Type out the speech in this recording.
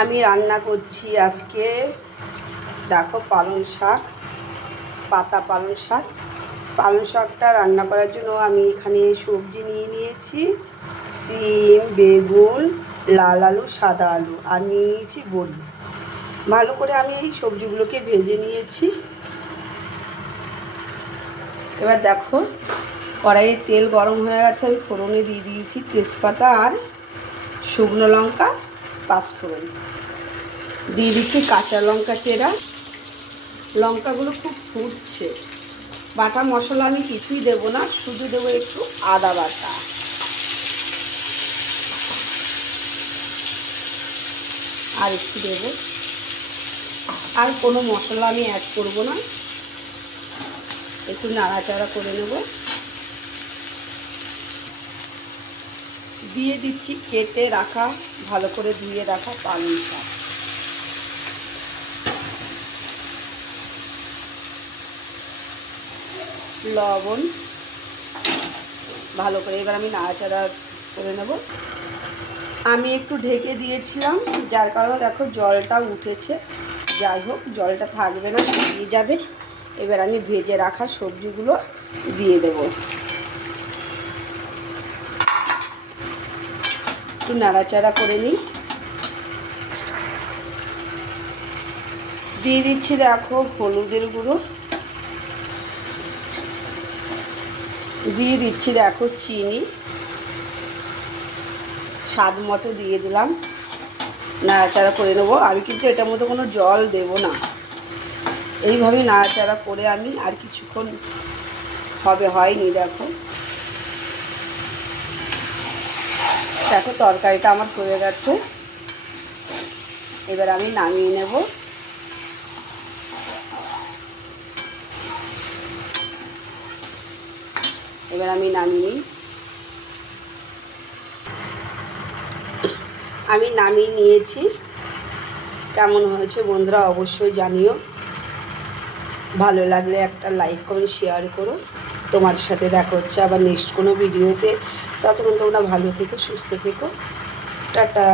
আমি রান্না করছি আজকে, দেখো পালং শাক, পাতা পালং শাক। পালং শাকটা রান্না করার জন্য আমি এখানে সবজি নিয়ে নিয়েছি, সিম, বেগুন, লাল আলু, সাদা আলু, আর নিয়ে নিয়েছি বড়ি। ভালো করে আমি এই সবজিগুলোকে ভেজে নিয়েছি। এবার দেখো কড়াইয়ে তেল গরম হয়ে গেছে, আমি ফোড়নে দিয়ে দিয়েছি তেজপাতা আর শুকনো লঙ্কা, পাঁচফোড়ন দিয়ে দিচ্ছি, কাঁচা লঙ্কা চেরা। লঙ্কাগুলো খুব ফুটছে। বাটা মশলা আমি কিছুই দেবো না, শুধু দেবো একটু আদা বাটা। আর একটু দেবো, আর কোনো মশলা আমি অ্যাড করব না। একটু নাড়াচাড়া করে নেব। দিয়ে দিচ্ছি কেটে রাখা, ভালো করে ধুয়ে রাখা পালং শাক। লবণ, ভালো করে এবার আমি নাড়াচাড়া করে নেব। আমি একটু ঢেকে দিয়েছিলাম, যার কারণে দেখো জলটা উঠেছে। যাই হোক, জলটা থাকবে না, শুকিয়ে যাবে। এবার আমি ভেজে রাখা সবজিগুলো দিয়ে দেব। একটু নাড়াচাড়া করে নিই। দিয়ে দিচ্ছি দেখো হলুদের গুঁড়ো, দিয়ে দিচ্ছি দেখো চিনি, স্বাদ মতো দিয়ে দিলাম। নাড়াচাড়া করে নেবো। আমি কিন্তু এটার মধ্যে কোনো জল দেব না। এইভাবে নাড়াচাড়া করে আমি আর কিছুক্ষণ হয়নি। দেখো দেখো তরকারিটা আমার হয়ে গেছে। এবার আমি নামিয়ে নেব। এবার আমি নামিয়ে নিয়েছি। কেমন হয়েছে বন্ধুরা অবশ্যই জানিও। ভালো লাগলে একটা লাইক কমেন্ট শেয়ার করো। তোমার সাথে দেখা হচ্ছে আবার নেক্সট কোনো ভিডিওতে। ততক্ষণ তোমরা ভালো থেকো, সুস্থ থেকো। টাটা।